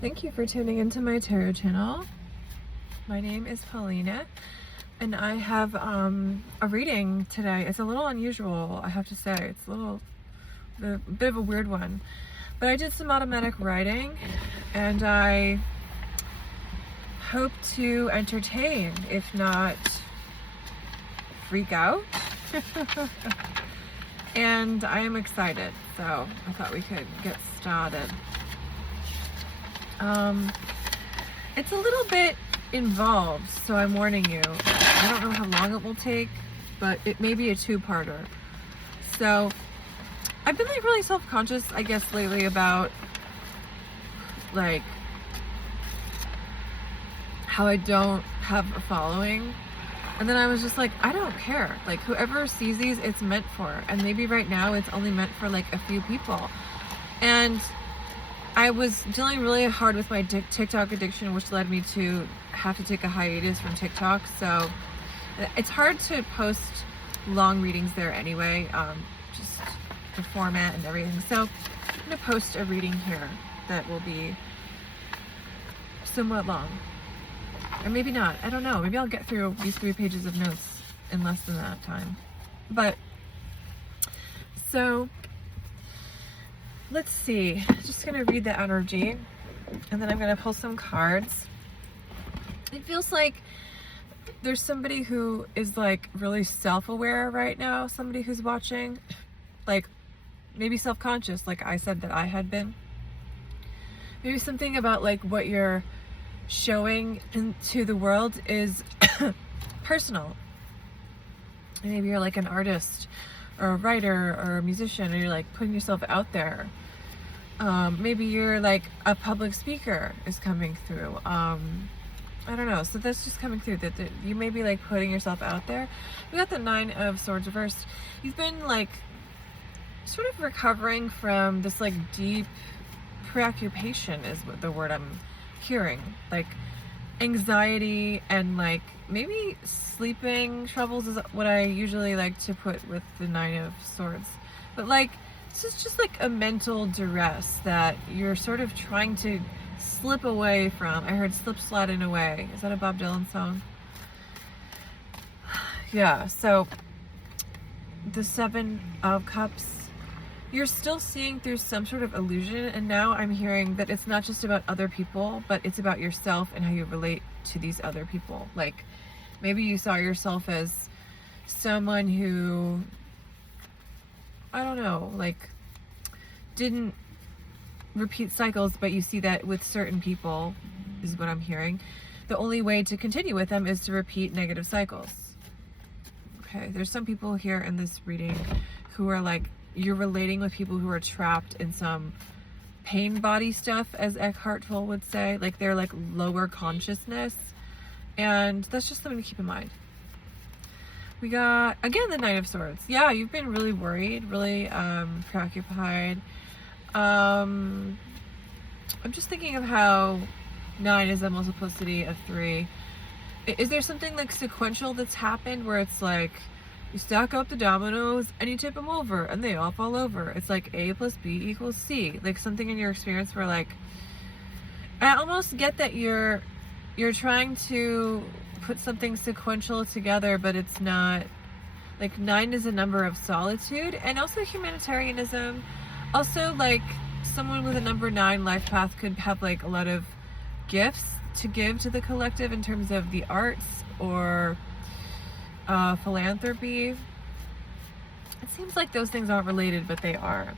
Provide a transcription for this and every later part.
Thank you for tuning into my tarot channel. My name is Paulina, and I have a reading today. It's a little unusual, I have to say. It's a bit of a weird one. But I did some automatic writing, and I hope to entertain, if not freak out. And I am excited, so I thought we could get started. It's a little bit involved, so I'm warning you. I don't know how long it will take, but it may be a two-parter. So I've been like really self-conscious, I guess, lately about like how I don't have a following. And then I was just like, I don't care. Like, whoever sees these, it's meant for. And maybe right now it's only meant for like a few people. And I was dealing really hard with my TikTok addiction, which led me to have to take a hiatus from TikTok. So it's hard to post long readings there anyway, just the format and everything. So I'm going to post a reading here that will be somewhat long. Or maybe not. I don't know. Maybe I'll get through these 3 pages of notes in less than that time. But, so, let's see. Just going to read the energy, and then I'm going to pull some cards. It feels like there's somebody who is like really self-aware right now, somebody who's watching, like maybe self-conscious, like I said that I had been. Maybe something about like what you're showing into the world is personal. And maybe you're like an artist or a writer or a musician, and you're like putting yourself out there. Maybe you're like a public speaker is coming through. I don't know. So that's just coming through that you may be like putting yourself out there. We got the 9 of Swords reversed. You've been like sort of recovering from this like deep preoccupation is what the word I'm hearing, like anxiety and like maybe sleeping troubles is what I usually like to put with the 9 of Swords. But like this is just like a mental duress that you're sort of trying to slip away from. I heard slip sliding away. Is that a Bob Dylan song? Yeah, so the 7 of Cups, you're still seeing through some sort of illusion, and now I'm hearing that it's not just about other people, but it's about yourself and how you relate to these other people. Like maybe you saw yourself as someone who, I don't know, like didn't repeat cycles, but you see that with certain people is what I'm hearing. The only way to continue with them is to repeat negative cycles. Okay, there's some people here in this reading who are like, you're relating with people who are trapped in some pain body stuff, as Eckhart Tolle would say. Like they're like lower consciousness, and that's just something to keep in mind. We got again the 9 of Swords. Yeah, you've been really worried, really preoccupied. I'm just thinking of how 9 is a multiplicity of 3. Is there something like sequential that's happened where it's like you stack up the dominoes and you tip them over and they all fall over? It's like A plus B equals C. Like something in your experience where like, I almost get that you're trying to put something sequential together, but it's not. Like 9 is a number of solitude and also humanitarianism. Also like someone with a number 9 life path could have like a lot of gifts to give to the collective in terms of the arts or philanthropy. It seems like those things aren't related, but they are.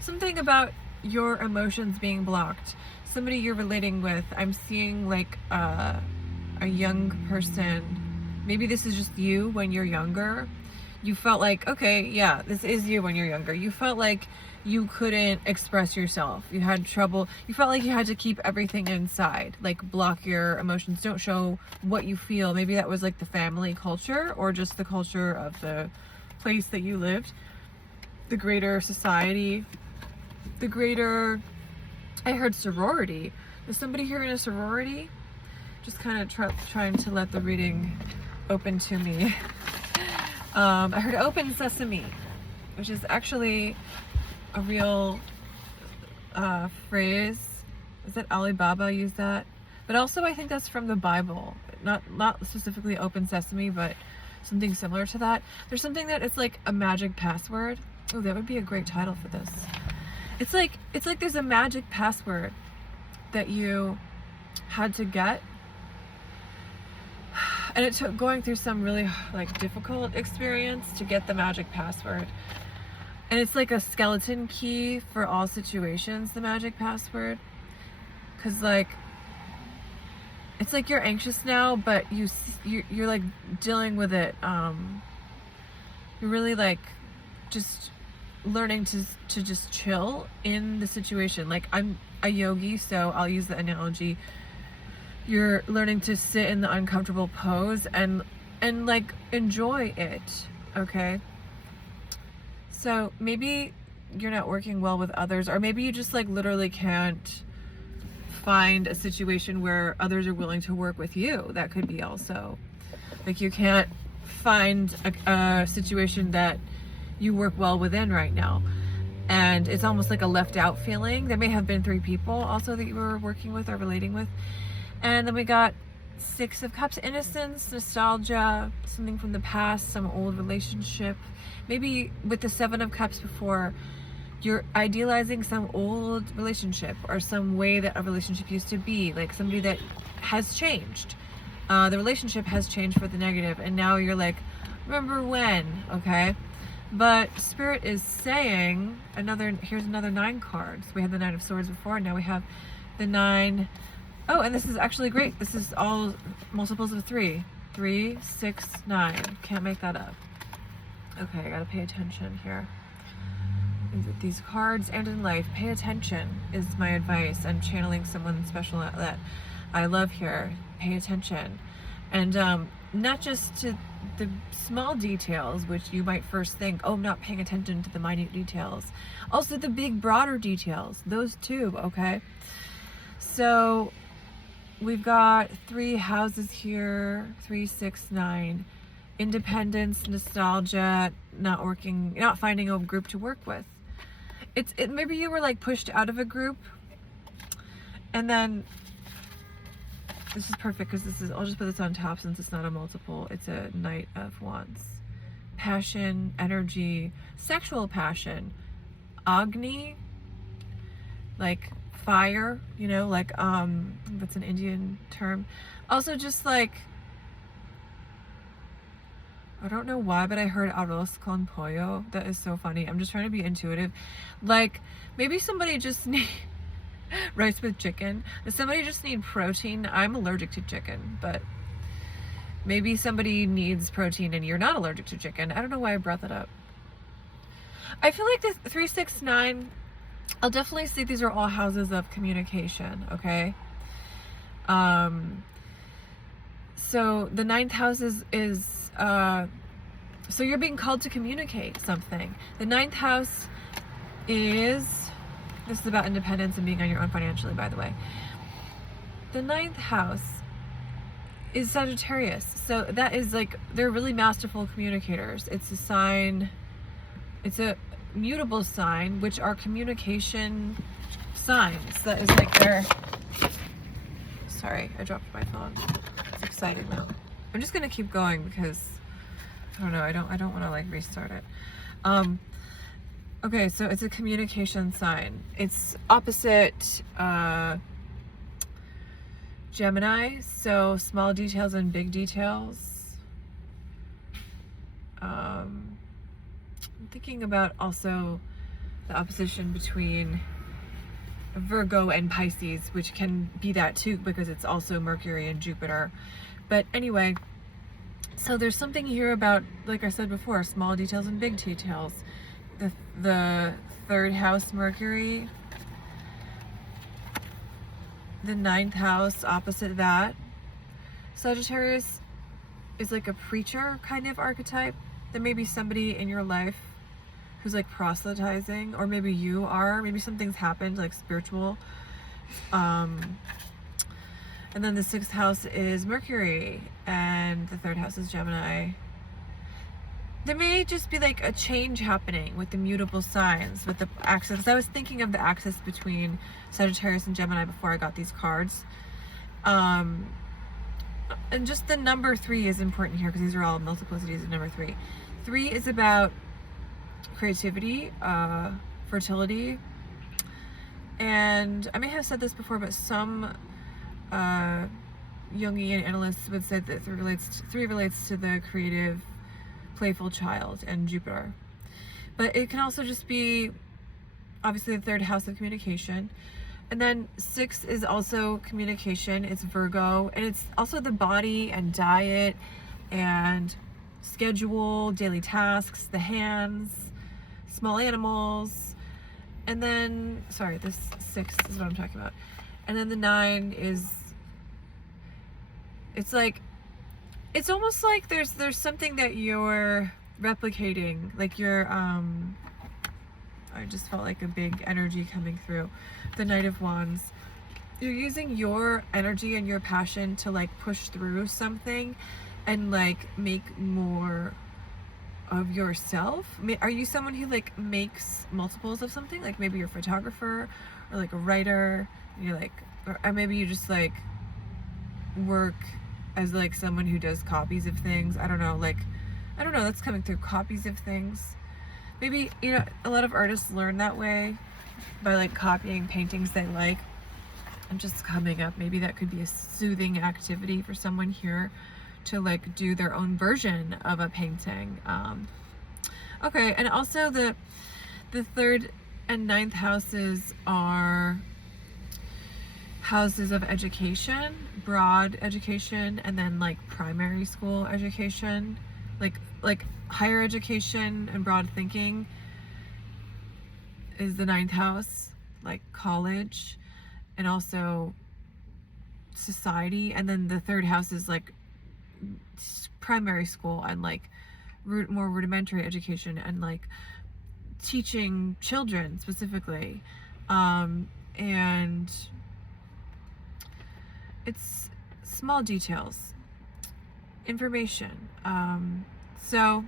Something about your emotions being blocked. Somebody you're relating with. I'm seeing like a young person. Maybe this is just you when you're younger. You felt like, okay, yeah, this is you when you're younger. You felt like you couldn't express yourself. You had trouble. You felt like you had to keep everything inside, like block your emotions, don't show what you feel. Maybe that was like the family culture or just the culture of the place that you lived, the greater society, the greater, I heard sorority. Is somebody here in a sorority? Just kind of trying to let the reading open to me. I heard open sesame, which is actually a real phrase Is that Alibaba used that? But also I think that's from the Bible. Not specifically Open Sesame, but something similar to that. There's something that it's like a magic password. Oh, that would be a great title for this. It's like there's a magic password that you had to get, and it took going through some really like difficult experience to get the magic password. And it's like a skeleton key for all situations, the magic password. Cause like, it's like you're anxious now, but you're like dealing with it. You're really like just learning to just chill in the situation. Like, I'm a yogi, so I'll use the analogy. You're learning to sit in the uncomfortable pose and like enjoy it, okay? So maybe you're not working well with others, or maybe you just like literally can't find a situation where others are willing to work with you. That could be also like you can't find a situation that you work well within right now, and it's almost like a left out feeling. There may have been 3 people also that you were working with or relating with. And then we got 6 of Cups, innocence, nostalgia, something from the past, some old relationship. Maybe with the 7 of Cups before, you're idealizing some old relationship or some way that a relationship used to be, like somebody that has changed. The relationship has changed for the negative, and now you're like, remember when, okay? But Spirit is saying here's another 9 cards. We had the 9 of Swords before, now we have the 9. Oh, and this is actually great. This is all multiples of 3. 3, 6, 9. Can't make that up. Okay, I gotta pay attention here. With these cards and in life, pay attention is my advice. I'm channeling someone special that I love here. Pay attention. And not just to the small details, which you might first think, oh, I'm not paying attention to the minute details. Also the big, broader details. Those too, okay? So we've got 3 houses here, 3, 6, 9. Independence, nostalgia, not finding a group to work with. Maybe you were like pushed out of a group, and then this is perfect because I'll just put this on top since it's not a multiple. It's a Knight of Wands. Passion, energy, sexual passion, Agni, like fire, you know, like that's an Indian term. Also just like, I don't know why, but I heard arroz con pollo. That is so funny. I'm just trying to be intuitive. Like, maybe somebody just need rice with chicken. Does somebody just need protein? I'm allergic to chicken, but maybe somebody needs protein and you're not allergic to chicken. I don't know why I brought that up. I feel like this 3, 6, 9, I'll definitely say these are all houses of communication, okay? So the 9th house is so you're being called to communicate something. The 9th house this is about independence and being on your own financially, by the way. The 9th house is Sagittarius. So that is like, they're really masterful communicators. It's a sign, it's a mutable sign, which are communication signs. That is like sorry, I dropped my phone. It's exciting now. I'm just gonna keep going because I don't know, I don't want to like restart it. Okay, so it's a communication sign. It's opposite Gemini, so small details and big details. I'm thinking about also the opposition between Virgo and Pisces, which can be that too because it's also Mercury and Jupiter. But anyway, so there's something here about, like I said before, small details and big details. The 3rd house, Mercury. The 9th house, opposite that. Sagittarius is like a preacher kind of archetype. There may be somebody in your life who's like proselytizing, or maybe you are. Maybe something's happened, like spiritual. And then the 6th house is Mercury, and the 3rd house is Gemini. there may just be like a change happening with the mutable signs, with the axis. I was thinking of the axis between Sagittarius and Gemini before I got these cards. And just the number 3 is important here because these are all multiplicities of number 3. 3 is about creativity, fertility, and I may have said this before, but some Jungian analysts would say that 3 relates to the creative, playful child and Jupiter. But it can also just be obviously the 3rd house of communication. And then 6 is also communication. It's Virgo, and it's also the body and diet and schedule, daily tasks, the hands, small animals. And then, sorry, this 6 is what I'm talking about. And then the 9 is, it's like, it's almost like there's something that you're replicating, like you're, I just felt like a big energy coming through. The Knight of Wands. You're using your energy and your passion to like push through something and like make more of yourself. Are you someone who like makes multiples of something? Like maybe you're a photographer or like a writer. You're like, or maybe you just like work as like someone who does copies of things. I don't know, that's coming through, copies of things. Maybe, you know, a lot of artists learn that way by like copying paintings they like. I'm just coming up, maybe that could be a soothing activity for someone here to like do their own version of a painting. Okay, and also the 3rd and 9th houses are houses of education, broad education, and then like primary school education, like higher education and broad thinking is the 9th house, like college, and also society. And then the 3rd house is like primary school and like more rudimentary education and like teaching children specifically, and it's small details, information. So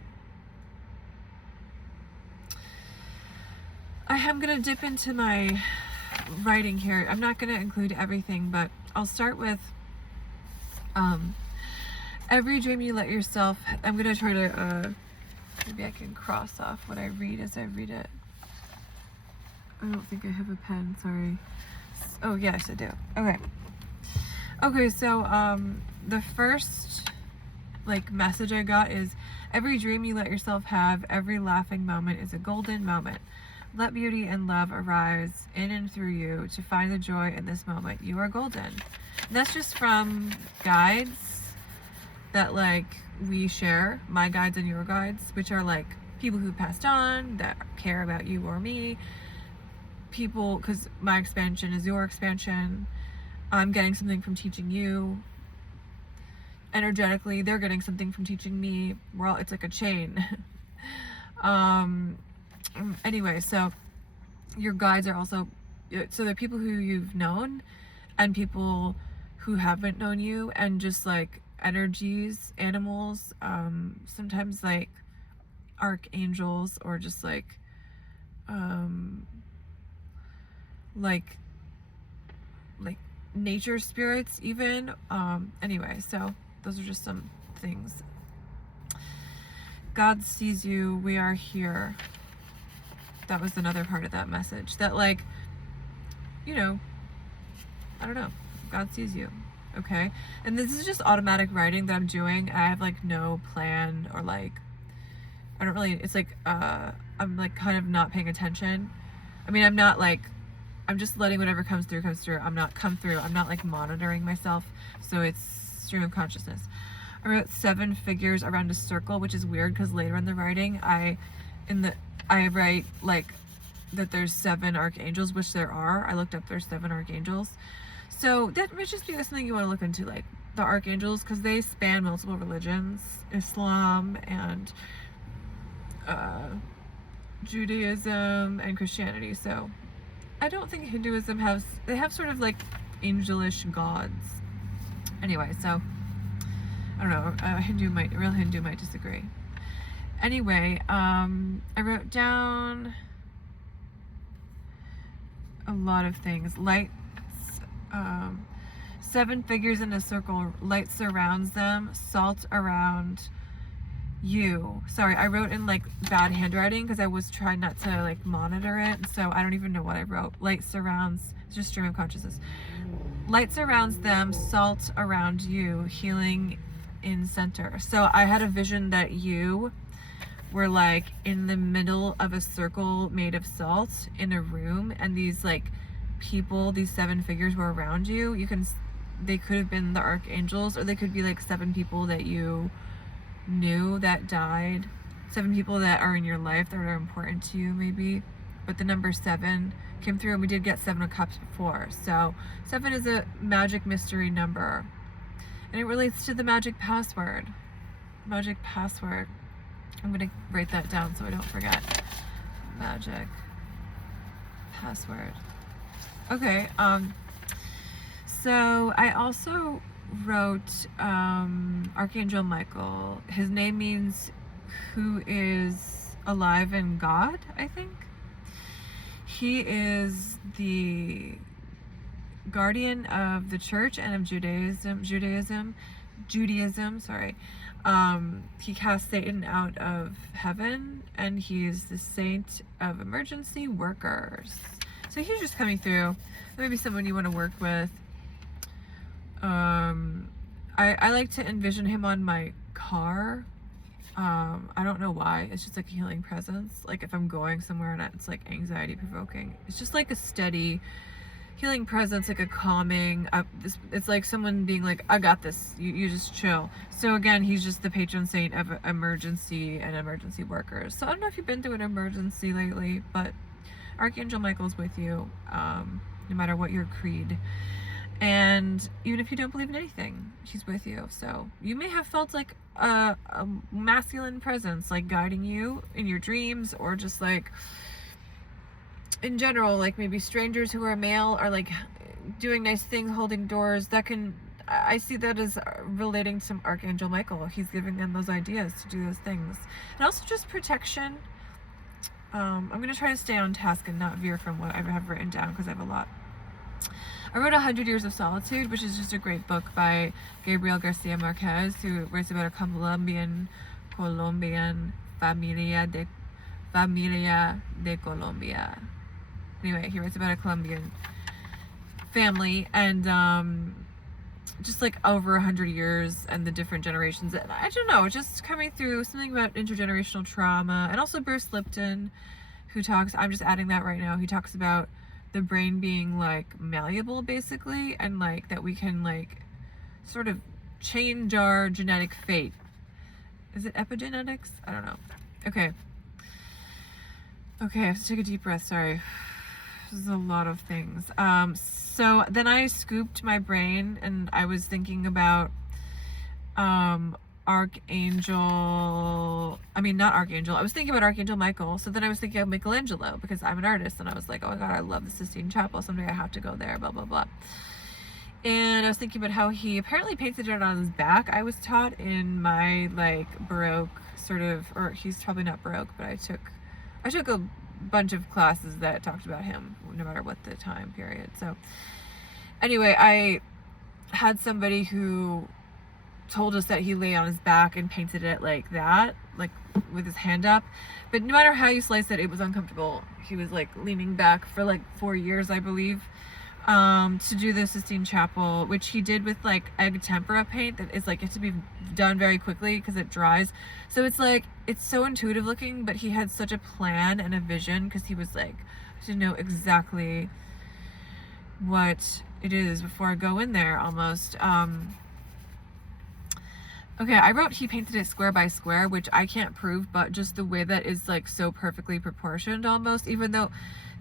I am gonna dip into my writing here. I'm not gonna include everything, but I'll start with every dream you let yourself. I'm gonna try to maybe I can cross off what I read as I read it. I don't think I have a pen, sorry. Oh yes, I do. Okay, so the first like message I got is, every dream you let yourself have, every laughing moment is a golden moment. Let beauty and love arise in and through you to find the joy in this moment. You are golden. And that's just from guides that like we share, my guides and your guides, which are like people who passed on that care about you or me. People, because my expansion is your expansion. I'm getting something from teaching you. Energetically, they're getting something from teaching me. We're all, it's like a chain. Anyway, so your guides are also, so they're people who you've known and people who haven't known you, and just like energies, animals, sometimes like archangels, or just like nature spirits even. Anyway, so those are just some things. God sees you, we are here. That was another part of that message, that like, you know, I don't know, God sees you. Okay, and this is just automatic writing that I'm doing. I have like no plan, or like I don't really, it's like I'm like kind of not paying attention. I mean, I'm not like, I'm just letting whatever comes through. I'm not like monitoring myself. So it's stream of consciousness. I wrote 7 figures around a circle, which is weird because later in the writing I write like that there's 7 archangels, which there are. I looked up, there's 7 archangels. So that might just be something you want to look into, like the archangels, because they span multiple religions, Islam and Judaism and Christianity. So I don't think Hinduism they have sort of like angelish gods. Anyway, so I don't know, a real Hindu might disagree. Anyway, I wrote down a lot of things. Lights, 7 figures in a circle, light surrounds them, salt around you. Sorry, I wrote in like bad handwriting because I was trying not to like monitor it, so I don't even know what I wrote. Light surrounds, it's just stream of consciousness. Light surrounds them, salt around you, healing in center. So I had a vision that you were like in the middle of a circle made of salt in a room, and these like people, these 7 figures were around you. They could have been the archangels, or they could be like 7 people that you knew that died, 7 people that are in your life that are important to you maybe, but the number 7 came through, and we did get 7 of Cups before. So 7 is a magic mystery number, and it relates to the magic password. Magic password. I'm gonna write that down so I don't forget. Magic password. Okay, so I also wrote Archangel Michael. His name means who is alive in God, I think. He is the guardian of the church and of Judaism, sorry. He cast Satan out of heaven, and he's the saint of emergency workers. So he's just coming through. Maybe someone you want to work with. I like to envision him on my car. I don't know why. It's just like a healing presence. Like if I'm going somewhere and it's like anxiety provoking, it's just like a steady healing presence, like a calming. It's like someone being like, I got this. You just chill. So again, he's just the patron saint of emergency and emergency workers. So I don't know if you've been through an emergency lately, but Archangel Michael's with you, no matter what your creed. And even if you don't believe in anything, he's with you. So you may have felt like a masculine presence, like guiding you in your dreams, or just like in general, like maybe strangers who are male are like doing nice things, holding doors. I see that as relating to Archangel Michael. He's giving them those ideas to do those things. And also just protection. I'm going to try to stay on task and not veer from what I have written down because I have a lot. I wrote 100 Years of Solitude, which is just a great book by Gabriel Garcia Marquez, who writes about a Colombian familia de Colombia. Anyway, he writes about a Colombian family, and just like over 100 years and the different generations. And I don't know, just coming through something about intergenerational trauma. And also Bruce Lipton, who talks, I'm just adding that right now, he talks about the brain being like malleable basically, and like that we can like sort of change our genetic fate. Is it epigenetics? I don't know. Okay, I have to take a deep breath. Sorry, this is a lot of things. So then I scooped my brain, and I was thinking about I was thinking about Archangel Michael. So then I was thinking of Michelangelo, because I'm an artist, and I was like, oh my god, I love the Sistine Chapel, someday I have to go there, blah blah blah. And I was thinking about how he apparently painted it on his back. I was taught in my like Baroque sort of, or he's probably not Baroque, but I took a bunch of classes that talked about him, no matter what the time period. So anyway, I had somebody who told us that he lay on his back and painted it like that, like with his hand up. But no matter how you slice it, it was uncomfortable. He was like leaning back for like 4 years, I believe, to do the Sistine Chapel, which he did with like egg tempera paint that is like, it has to be done very quickly because it dries. So it's like, it's so intuitive looking, but he had such a plan and a vision, because he was like, to know exactly what it is before I go in there almost. Okay, I wrote he painted it square by square, which I can't prove, but just the way that is like so perfectly proportioned almost, even though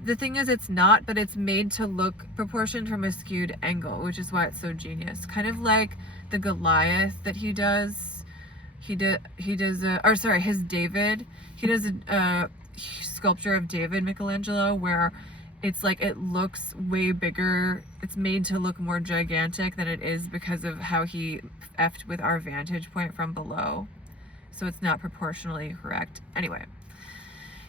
the thing is it's not, but it's made to look proportioned from a skewed angle, which is why it's so genius. Kind of like the Goliath that he does. His David. He does a sculpture of David, Michelangelo, where it's like, it looks way bigger. It's made to look more gigantic than it is because of how he effed with our vantage point from below. so it's not proportionally correct. Anyway,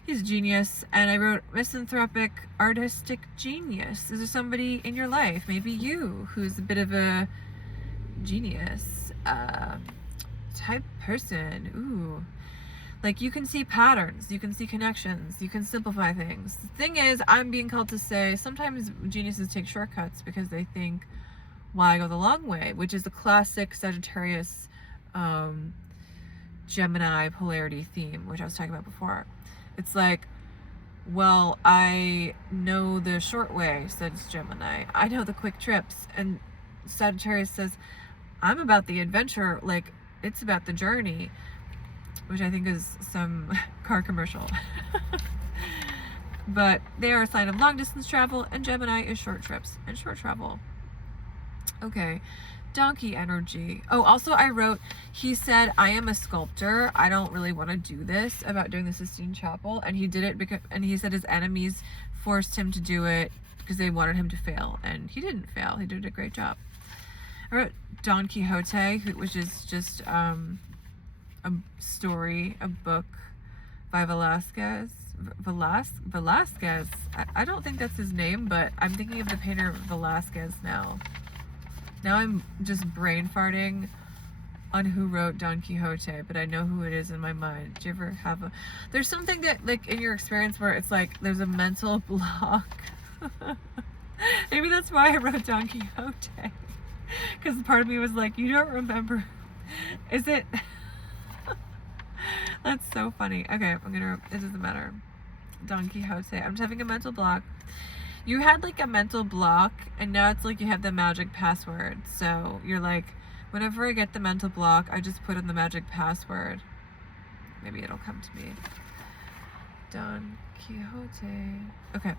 he's a genius. And I wrote misanthropic artistic genius. Is there somebody in your life, maybe you, who's a bit of a genius type person? Ooh. Like, you can see patterns, you can see connections, you can simplify things. The thing is, I'm being called to say sometimes geniuses take shortcuts because they think, why go the long way? Which is the classic Sagittarius Gemini polarity theme, which I was talking about before. It's like, well, I know the short way, says Gemini. I know the quick trips. And Sagittarius says, I'm about the adventure, like, it's about the journey. Which I think is some car commercial. But they are a sign of long distance travel, and Gemini is short trips and short travel. Okay, donkey energy. Oh, also I wrote, he said, I am a sculptor. I don't really want to do this, about doing the Sistine Chapel. And he did it because, and he said his enemies forced him to do it because they wanted him to fail. And he didn't fail. He did a great job. I wrote Don Quixote, which is just a story, a book by Velasquez. Velasquez. I don't think that's his name, but I'm thinking of the painter Velasquez now. Now I'm just brain farting on who wrote Don Quixote, but I know who it is in my mind. Do you ever have there's something that, like, in your experience where it's like there's a mental block? Maybe that's why I wrote Don Quixote. Because part of me was like, you don't remember. Is it? That's so funny. Okay, it doesn't matter. Don Quixote. I'm just having a mental block. You had like a mental block, and now it's like you have the magic password. So you're like, whenever I get the mental block, I just put in the magic password. Maybe it'll come to me. Don Quixote. Okay.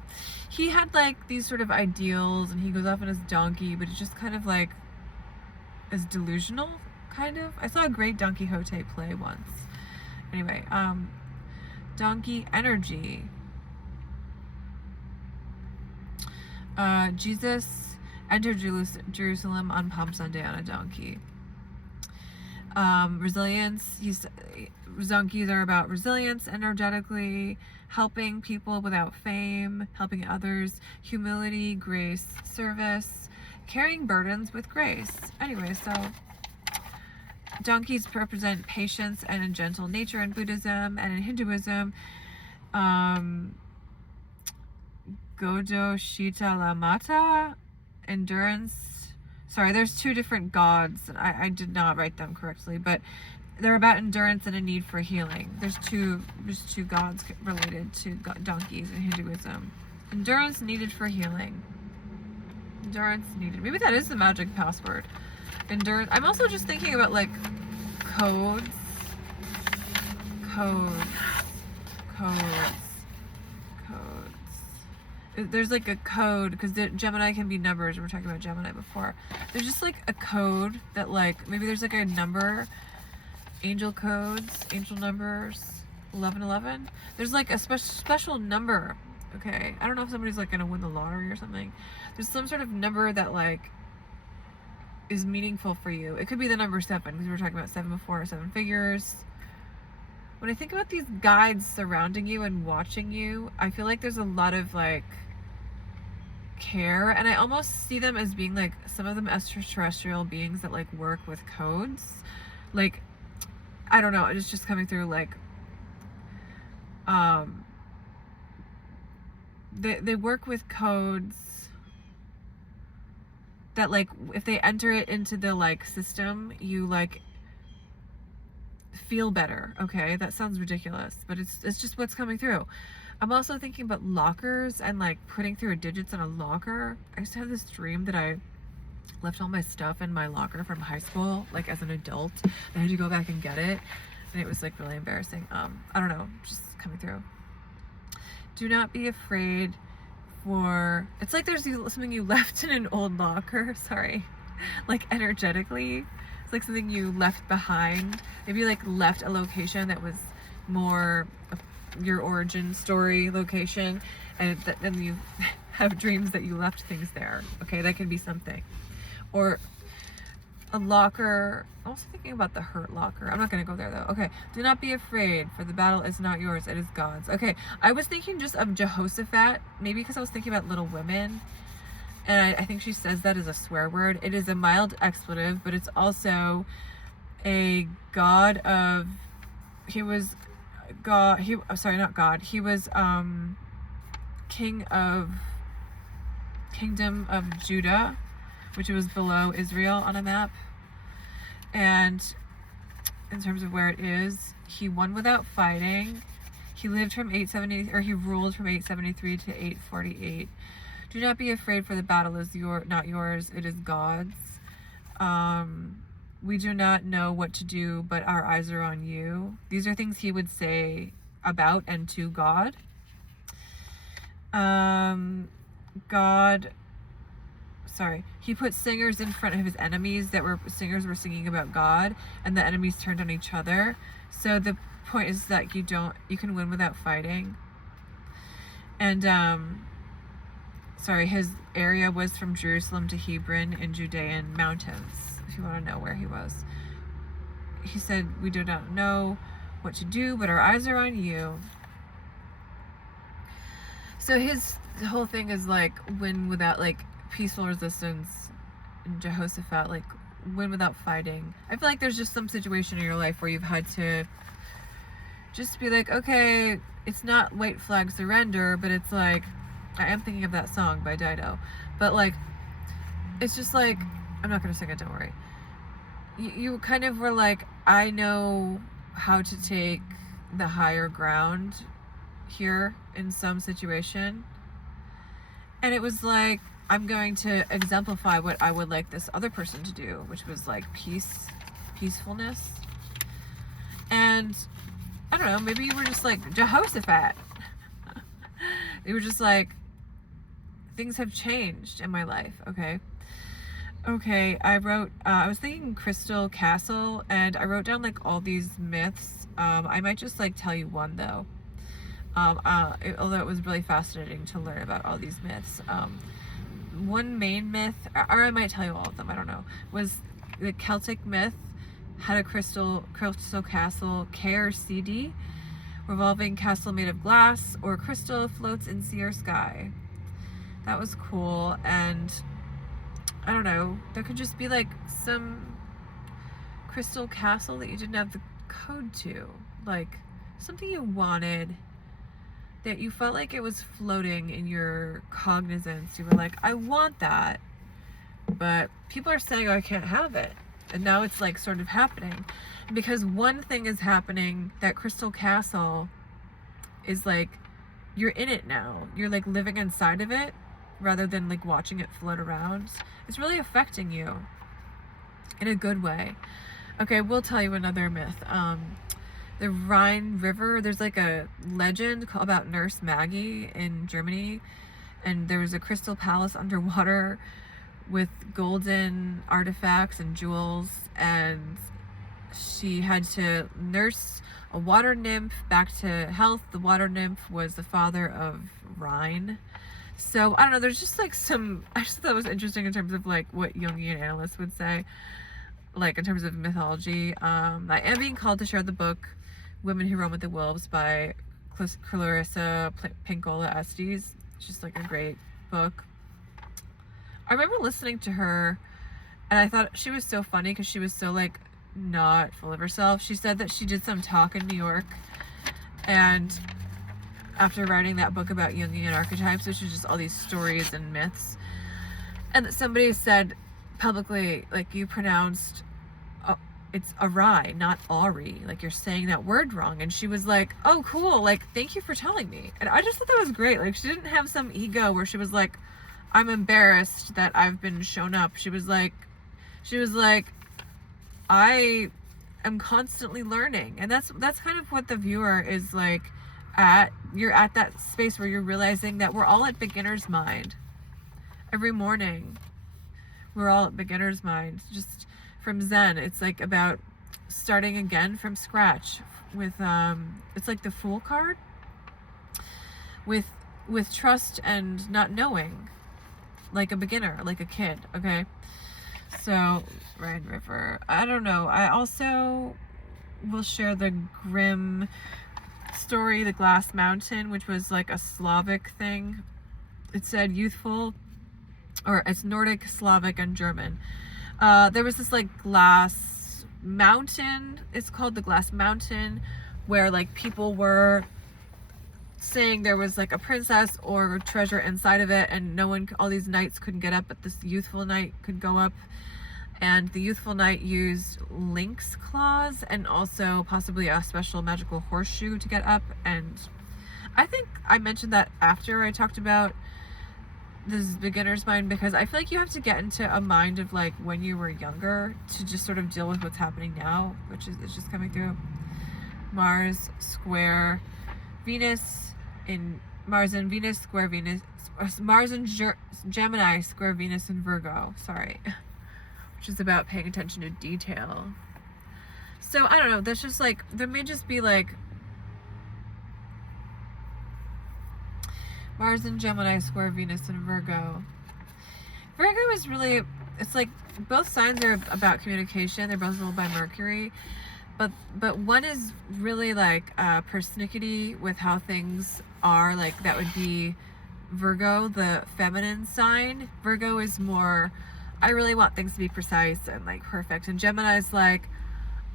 He had like these sort of ideals, and he goes off on his donkey, but it's just kind of like is delusional, kind of. I saw a great Don Quixote play once. Anyway, donkey energy. Jesus entered Jerusalem on Palm Sunday on a donkey. Resilience. Donkeys are about resilience, energetically, helping people without fame, helping others, humility, grace, service, carrying burdens with grace. Anyway, so donkeys represent patience and a gentle nature in Buddhism, and in Hinduism, Godo Shitala Mata, endurance. Sorry, there's two different gods. I did not write them correctly, but they're about endurance and a need for healing. There's two gods related to donkeys in Hinduism. Endurance needed for healing. Endurance needed. Maybe that is the magic password. Endurance. I'm also just thinking about like codes. There's like a code, because Gemini can be numbers. We were talking about Gemini before. There's just like a code that, like, maybe there's like a number, angel codes, angel numbers, 1111. There's like a special number. Okay, I don't know if somebody's like gonna win the lottery or something. There's some sort of number that like is meaningful for you. It could be the number 7, because we were talking about 7 before, 7 figures. When I think about these guides surrounding you and watching you, I feel like there's a lot of like care, and I almost see them as being like some of them extraterrestrial beings that like work with codes. Like, I don't know, it's just coming through like they work with codes that, like, if they enter it into the like system, you like feel better. Okay, that sounds ridiculous, but it's just what's coming through. I'm also thinking about lockers and like putting through digits in a locker. I used to have this dream that I left all my stuff in my locker from high school, like as an adult. I had to go back and get it, and it was like really embarrassing. I don't know, just coming through. Do not be afraid for, it's like there's something you left in an old locker, sorry, like energetically. It's like something you left behind. Maybe like left a location that was more your origin story location, and then you have dreams that you left things there. Okay, that can be something. Or a locker. I'm also thinking about the hurt locker. I'm not going to go there though. Okay. Do not be afraid, for the battle is not yours, it is God's. Okay. I was thinking just of Jehoshaphat, maybe because I was thinking about Little Women. And I think she says that as a swear word. It is a mild expletive, but it's also a god of, he was God, he, sorry, not God. He was king of Kingdom of Judah, which was below Israel on a map. And in terms of where it is, he won without fighting. He lived from 870, or he ruled from 873 to 848. Do not be afraid, for the battle is not yours, it is God's. We do not know what to do, but our eyes are on you. These are things he would say about and to God. He put singers in front of his enemies singers were singing about God, and the enemies turned on each other. So the point is that you can win without fighting. And his area was from Jerusalem to Hebron in Judean mountains, if you want to know where he was. He said, we do not know what to do, but our eyes are on you. So his whole thing is like win without, like, peaceful resistance in Jehoshaphat, like win without fighting. I feel like there's just some situation in your life where you've had to just be like, okay, it's not white flag surrender, but it's like, I am thinking of that song by Dido, but like, it's just like, I'm not gonna sing it, don't worry. You kind of were like, I know how to take the higher ground here in some situation, and it was like, I'm going to exemplify what I would like this other person to do, which was like peacefulness. And I don't know, maybe you were just like Jehoshaphat. You were just like, things have changed in my life. Okay, I wrote, I was thinking Crystal Castle, and I wrote down like all these myths. I might just like tell you one though. Although it was really fascinating to learn about all these myths. One main myth, or I might tell you all of them, I don't know, was the Celtic myth had a crystal castle, Caer Sidi, revolving castle made of glass or crystal, floats in sea or sky. That was cool. And I don't know, there could just be like some crystal castle that you didn't have the code to, like something you wanted that you felt like it was floating in your cognizance. You were like, I want that, but people are saying, oh, I can't have it. And now it's like sort of happening, because one thing is happening, that crystal castle is like, you're in it now. You're like living inside of it rather than like watching it float around. It's really affecting you in a good way. Okay, we'll tell you another myth. The Rhine River, there's like a legend about Nurse Maggie in Germany, and there was a crystal palace underwater with golden artifacts and jewels, and she had to nurse a water nymph back to health. The water nymph was the father of Rhine. So I don't know, there's just like I just thought it was interesting in terms of like what Jungian analysts would say, like in terms of mythology. I am being called to share the book Women Who Roam with the Wolves by Clarissa Pinkola Estes. It's just like a great book. I remember listening to her, and I thought she was so funny because she was so like not full of herself. She said that she did some talk in New York, and after writing that book about Jungian archetypes, which is just all these stories and myths, and that somebody said publicly, like, you pronounced it's Ari, not Ari, like you're saying that word wrong. And she was like, oh cool, like thank you for telling me. And I just thought that was great. Like, she didn't have some ego where she was like, I'm embarrassed that I've been shown up. She was like, I am constantly learning. And that's kind of what the viewer is like you're at that space where you're realizing that we're all at beginner's mind. Every morning we're all at beginner's mind. Just from Zen, it's like about starting again from scratch with it's like the Fool card, with trust and not knowing, like a beginner, like a kid. Okay, So, Rhine River. I don't know. I also will share the Grimm story, The Glass Mountain, which was like a Slavic thing. It said youthful, or it's Nordic, Slavic, and German. There was this like glass mountain. It's called the Glass Mountain, where like people were saying there was like a princess or treasure inside of it, and no one, all these knights couldn't get up, but this youthful knight could go up. And the youthful knight used lynx claws and also possibly a special magical horseshoe to get up. And I think I mentioned that after I talked about this beginner's mind, because I feel like you have to get into a mind of like when you were younger to just sort of deal with what's happening now, which is, it's just coming through. Mars square Venus in Mars and Venus square Venus, Mars and Gemini square Venus in Virgo, sorry, which is about paying attention to detail. So I don't know, there's just like, there may just be like Mars and Gemini square Venus in Virgo. Virgo is really, it's like both signs are about communication. They're both ruled by Mercury, but one is really like persnickety with how things are. Like that would be Virgo, the feminine sign. Virgo is more, I really want things to be precise and like perfect. And Gemini's like,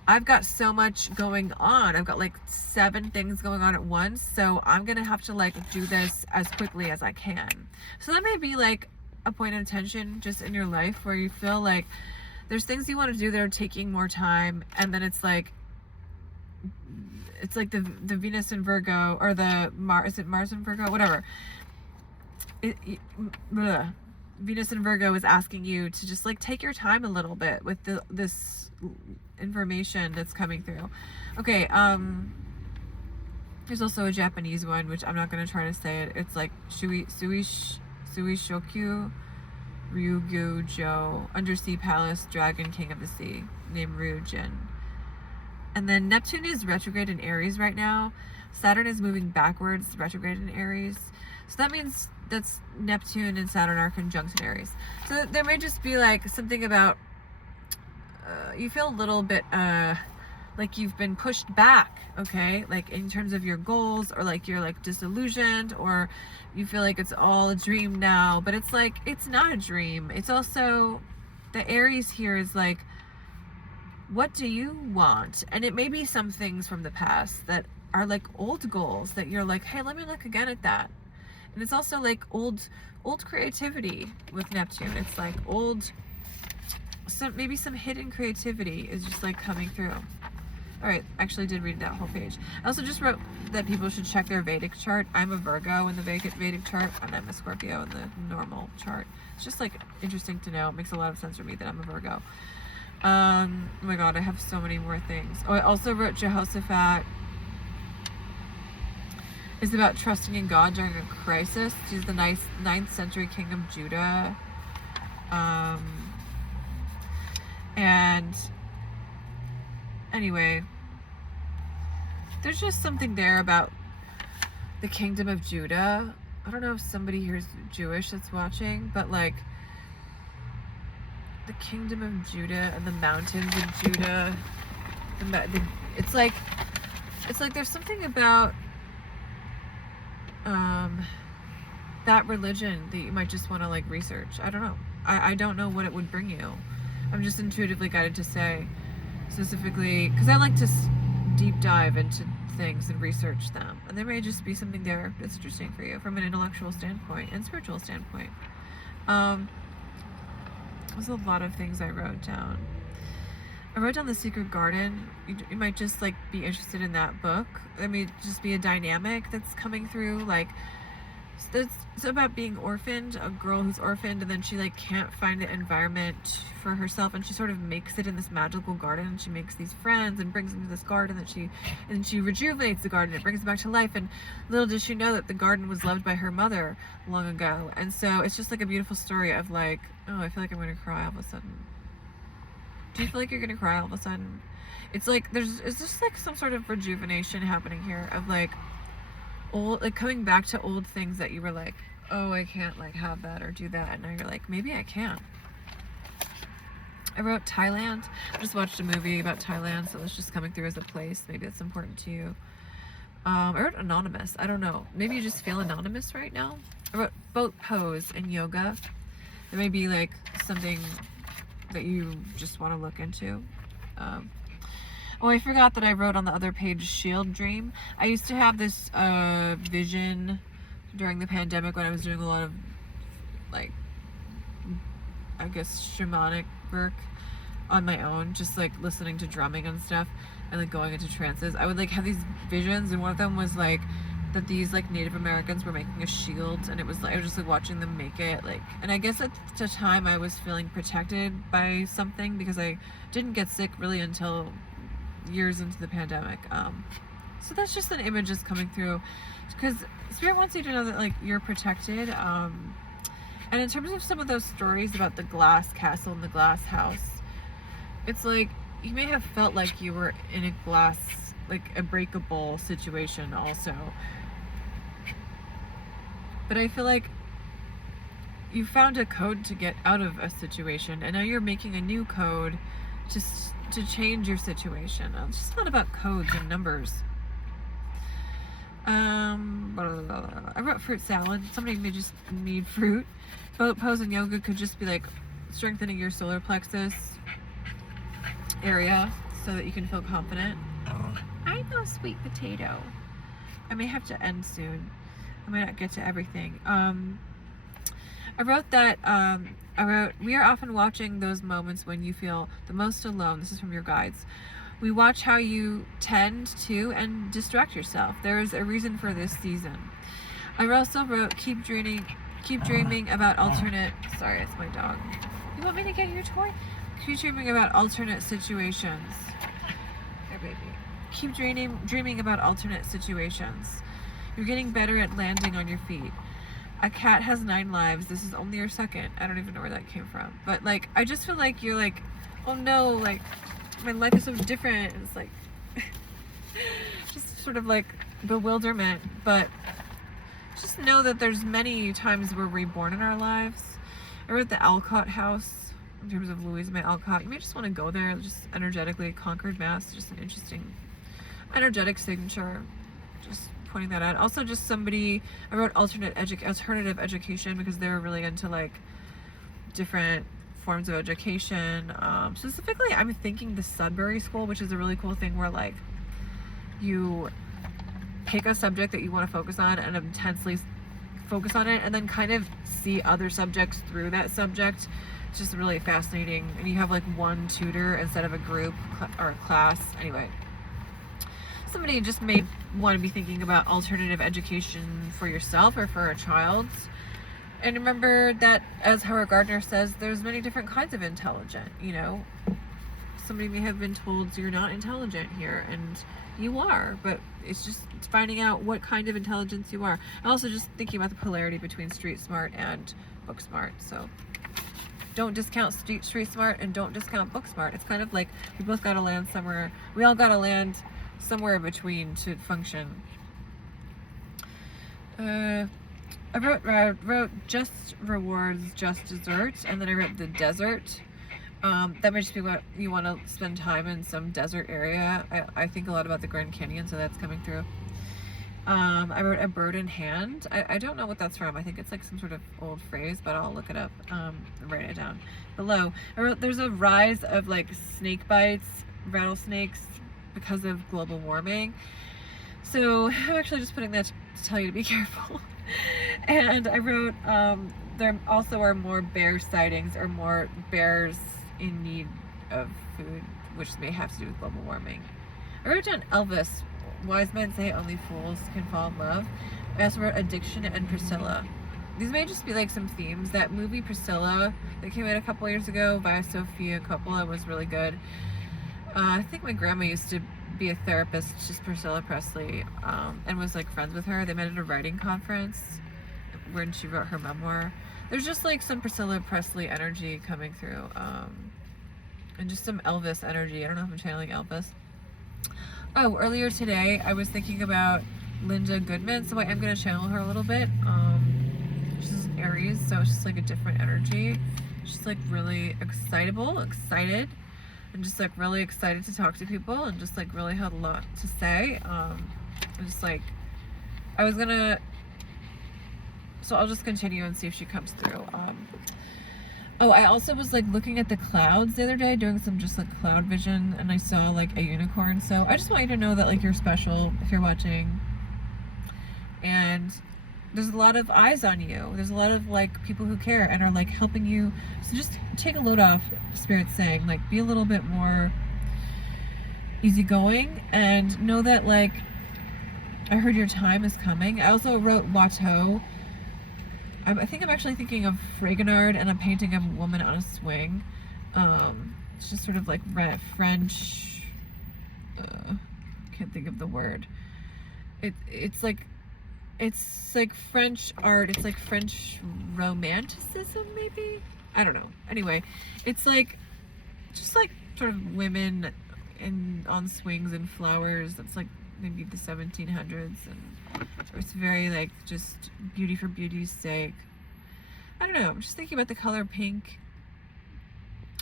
I've got so much going on. I've got like 7 things going on at once. So I'm going to have to like do this as quickly as I can. So that may be like a point of tension just in your life where you feel like there's things you want to do that are taking more time. And then it's like the Venus in Virgo, or the Mars, is it Mars in Virgo? Whatever. Venus in Virgo is asking you to just like take your time a little bit with this information that's coming through. Okay, there's also a Japanese one, which I'm not going to try to say it. It's like Suishokyu Ryugyu Jo, Undersea Palace, Dragon King of the Sea, named Ryujin. And then Neptune is retrograde in Aries right now. Saturn is moving backwards, retrograde in Aries. So that means that's Neptune and Saturn are conjunct in Aries. So there may just be like something about you feel a little bit like you've been pushed back, okay? Like in terms of your goals, or like you're like disillusioned, or you feel like it's all a dream now, but it's like, it's not a dream. It's also, the Aries here is like, what do you want? And it may be some things from the past that are like old goals that you're like, hey, let me look again at that. And it's also like old creativity with Neptune. It's like maybe some hidden creativity is just like coming through. All right, actually did read that whole page. I also just wrote that people should check their Vedic chart. I'm a Virgo in the Vedic chart, and I'm a Scorpio in the normal chart. It's just like interesting to know. It makes a lot of sense for me that I'm a Virgo. Oh my God, I have so many more things. Oh, I also wrote Jehoshaphat is about trusting in God during a crisis. He's the 9th century king of Judah. And anyway, there's just something there about the kingdom of Judah. I don't know if somebody here is Jewish that's watching, but like the kingdom of Judah and the mountains of Judah, it's like there's something about that religion that you might just want to like research. I don't know. I don't know what it would bring you. I'm just intuitively guided to say, specifically, because I like to deep dive into things and research them, and there may just be something there that's interesting for you from an intellectual standpoint and spiritual standpoint. There's a lot of things I wrote down. I wrote down The Secret Garden. You might just like be interested in that book. There may just be a dynamic that's coming through, like it's about being orphaned, a girl who's orphaned, and then she like can't find the environment for herself, and she sort of makes it in this magical garden, and she makes these friends and brings them to this garden, and she rejuvenates the garden. It brings it back to life, and little does she know that the garden was loved by her mother long ago. And so it's just like a beautiful story of like, oh, I feel like I'm gonna cry all of a sudden. Do you feel like you're gonna cry all of a sudden? It's like it's just like some sort of rejuvenation happening here of like old, like coming back to old things that you were like, oh, I can't like have that or do that, and now you're like, maybe I can. I wrote Thailand. I just watched a movie about Thailand, so it's just coming through as a place. Maybe it's important to you. I wrote anonymous. I don't know. Maybe you just feel anonymous right now. I wrote boat pose and yoga. It may be like something that you just want to look into. Oh, I forgot that I wrote on the other page shield dream. I used to have this vision during the pandemic when I was doing a lot of, like, I guess shamanic work on my own, just like listening to drumming and stuff and like going into trances. I would like have these visions, and one of them was like that these like Native Americans were making a shield, and it was like I was just like watching them make it, like, and I guess at the time I was feeling protected by something because I didn't get sick really until years into the pandemic. So that's just an image that's coming through because Spirit wants you to know that like you're protected. And in terms of some of those stories about the glass castle and the glass house, it's like you may have felt like you were in a glass, like a breakable situation also. But I feel like you found a code to get out of a situation, and now you're making a new code just to change your situation. It's just not about codes and numbers. I wrote fruit salad. Somebody may just need fruit. Boat pose and yoga could just be like strengthening your solar plexus area so that you can feel confident. I know, sweet potato. I may have to end soon. I might not get to everything. I wrote that, we are often watching those moments when you feel the most alone. This is from your guides. We watch how you tend to and distract yourself. There is a reason for this season. I also wrote, keep dreaming about alternate, sorry, it's my dog. You want me to get your toy? Keep dreaming about alternate situations. Here, baby. Keep dreaming about alternate situations. You're getting better at landing on your feet. A cat has 9 lives. This is only your second. I don't even know where that came from. But like, I just feel like you're like, oh no, like my life is so different. And it's like, just sort of like bewilderment. But just know that there's many times we're reborn in our lives. I wrote the Alcott house in terms of Louise May Alcott. You may just want to go there, just energetically. Concord, Mass. Just an interesting energetic signature. Just pointing that out. Also, just somebody, I wrote alternative education because they were really into like different forms of education. Specifically, I'm thinking the Sudbury School, which is a really cool thing where like you pick a subject that you want to focus on and intensely focus on it, and then kind of see other subjects through that subject. It's just really fascinating, and you have like one tutor instead of a group or a class. Anyway, somebody just may want to be thinking about alternative education for yourself or for a child. And remember that, as Howard Gardner says, there's many different kinds of intelligent, you know. Somebody may have been told you're not intelligent here, and you are, but it's just finding out what kind of intelligence you are. And also just thinking about the polarity between street smart and book smart. So don't discount street smart and don't discount book smart. It's kind of like we both got to land somewhere. We all got to land somewhere in between to function. I wrote just rewards, just desserts, and then I wrote the desert. That might just be what you want to spend time in some desert area. I think a lot about the Grand Canyon, so that's coming through. I wrote a bird in hand. I don't know what that's from. I think it's like some sort of old phrase, but I'll look it up and write it down below. I wrote there's a rise of like snake bites, rattlesnakes, because of global warming. So I'm actually just putting that to tell you to be careful. And I wrote there also are more bear sightings or more bears in need of food, which may have to do with global warming. I wrote down Elvis. Wise men say only fools can fall in love. I also wrote addiction and Priscilla. These may just be like some themes. That movie Priscilla that came out a couple years ago by Sofia Coppola was really good. I think my grandma used to be a therapist, just Priscilla Presley, and was like friends with her. They met at a writing conference when she wrote her memoir. There's just like some Priscilla Presley energy coming through, and just some Elvis energy. I don't know if I'm channeling Elvis. Oh, earlier today I was thinking about Linda Goodman, so I am going to channel her a little bit. She's an Aries, so it's just like a different energy. just like really excited, and just like really excited to talk to people, and just like really had a lot to say. And just like, I was gonna, so I'll just continue and see if she comes through. Oh, I also was like looking at the clouds the other day, doing some just like cloud vision, and I saw like a unicorn. So I just want you to know that like you're special if you're watching, and there's a lot of eyes on you. There's a lot of like people who care and are like helping you. So just take a load off, Spirit's saying, like be a little bit more easygoing, and know that like I heard your time is coming. I also wrote Watteau. I think I'm actually thinking of Fragonard and a painting of a woman on a swing. It's just sort of like French. Can't think of the word. It's like French art. It's like French romanticism, maybe. I don't know. Anyway, it's like just like sort of women on swings and flowers. That's like maybe the 1700s, and it's very like just beauty for beauty's sake. I don't know, I'm just thinking about the color pink.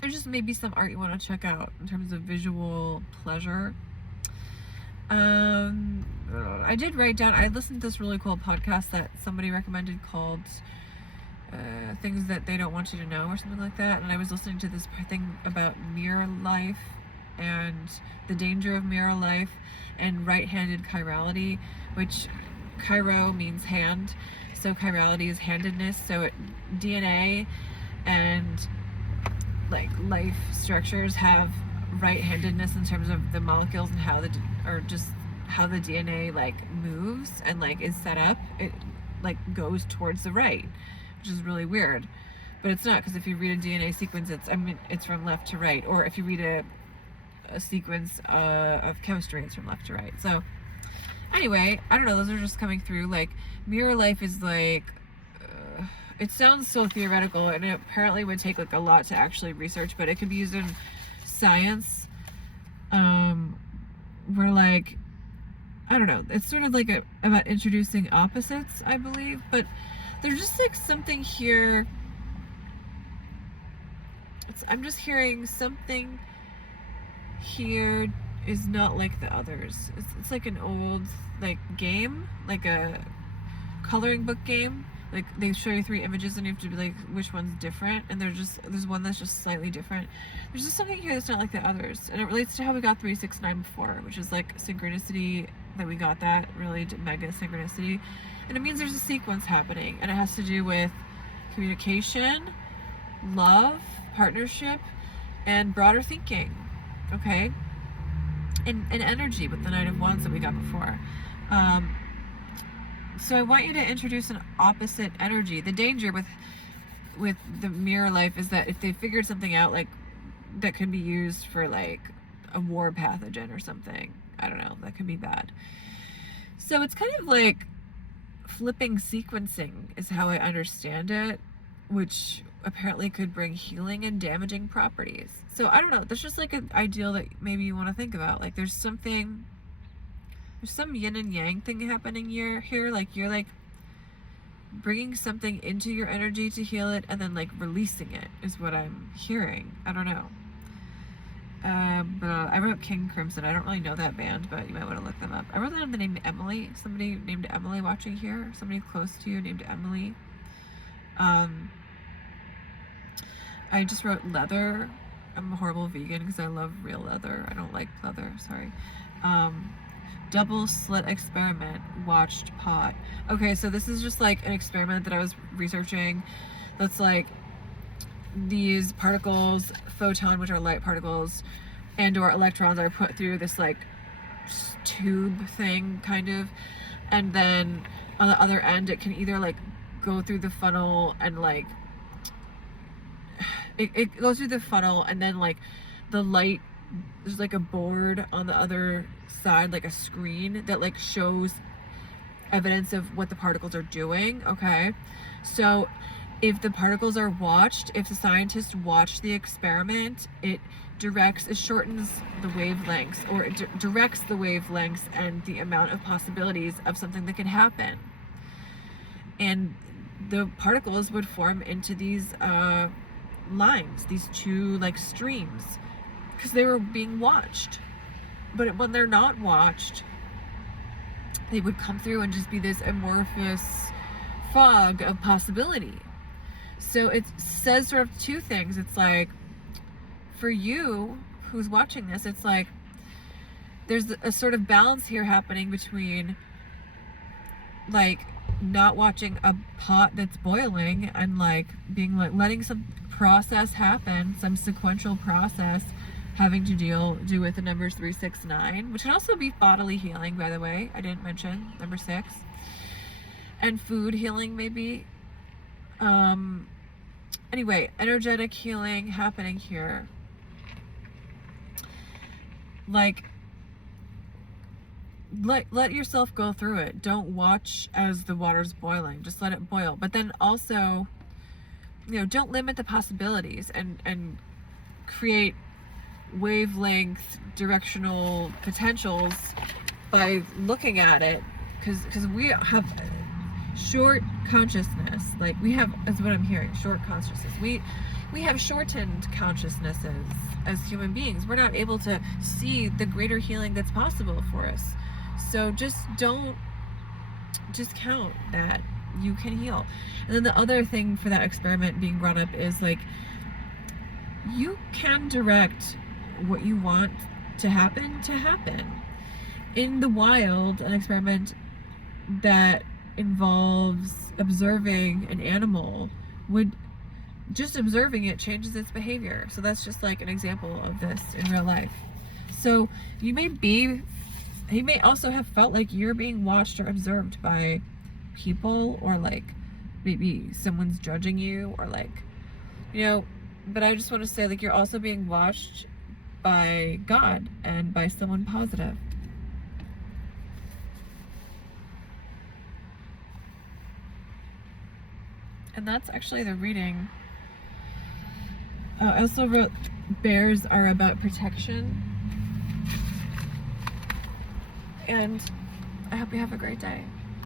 There's just maybe some art you want to check out in terms of visual pleasure. I did write down, I listened to this really cool podcast that somebody recommended called Things That They Don't Want You to Know or something like that, and I was listening to this thing about mirror life and the danger of mirror life and right-handed chirality, which chiro means hand, so chirality is handedness. So DNA and like life structures have right-handedness in terms of the molecules and how how the DNA like moves and like is set up. It like goes towards the right, which is really weird, but it's not, because if you read a DNA sequence, it's from left to right, or if you read a sequence of chemistry, it's from left to right. So anyway, I don't know, those are just coming through. Like mirror life is like it sounds so theoretical, and it apparently would take like a lot to actually research, but it could be used in science, where like, I don't know, it's sort of like about introducing opposites, I believe, but there's just like something here. I'm just hearing something here is not like the others. It's like an old like game, like a coloring book game. Like they show you 3 images and you have to be like, which one's different, and there's one that's just slightly different. There's just something here that's not like the others, and it relates to how we got 369 before, which is like synchronicity, that we got that really mega synchronicity, and it means there's a sequence happening, and it has to do with communication, love, partnership, and broader thinking. Okay, and energy with the Knight of Wands that we got before. So I want you to introduce an opposite energy. The danger with the mirror life is that if they figured something out, like that could be used for like a war pathogen or something, I don't know, that could be bad. So it's kind of like flipping sequencing is how I understand it, which apparently could bring healing and damaging properties. So I don't know, that's just like an ideal that maybe you want to think about. Like there's some yin and yang thing happening here. Like you're like bringing something into your energy to heal it, and then like releasing it is what I'm hearing. I don't know. But I wrote King Crimson. I don't really know that band, but you might want to look them up. I wrote down the name Emily. Somebody named Emily watching here. Somebody close to you named Emily. I just wrote leather. I'm a horrible vegan because I love real leather. I don't like leather, sorry. Double slit experiment, watched pot. Okay, so this is just like an experiment that I was researching that's like these particles, photon, which are light particles, and or electrons are put through this like tube thing kind of, and then on the other end it can either like go through the funnel and like it goes through the funnel, and then like the light, there's like a board on the other side, like a screen that like shows evidence of what the particles are doing. Okay, so if the particles are watched, if the scientists watch the experiment, it shortens the wavelengths, or it directs the wavelengths and the amount of possibilities of something that can happen. And the particles would form into these lines, these two like streams, because they were being watched. But when they're not watched, they would come through and just be this amorphous fog of possibility. So it says sort of two things. It's like, for you who's watching this, it's like there's a sort of balance here happening between like not watching a pot that's boiling and like being like letting some process happen, some sequential process having to do with the numbers 3, 6, 9, which can also be bodily healing, by the way. I didn't mention number 6. And food healing, maybe. Anyway, energetic healing happening here. Like, let yourself go through it. Don't watch as the water's boiling. Just let it boil. But then also, don't limit the possibilities and create wavelength directional potentials by looking at it, because we have short consciousness. Like, we have, is what I'm hearing, short consciousness. We have shortened consciousnesses as human beings. We're not able to see the greater healing that's possible for us. So just count that you can heal. And then the other thing for that experiment being brought up is like, you can direct what you want to happen. In the wild, an experiment that involves observing an animal would, just observing it changes its behavior. So that's just like an example of this in real life. So you may also have felt like you're being watched or observed by people, or like maybe someone's judging you, or like, but I just want to say, like, you're also being watched by God and by someone positive. And that's actually the reading. I also wrote, bears are about protection. And I hope you have a great day.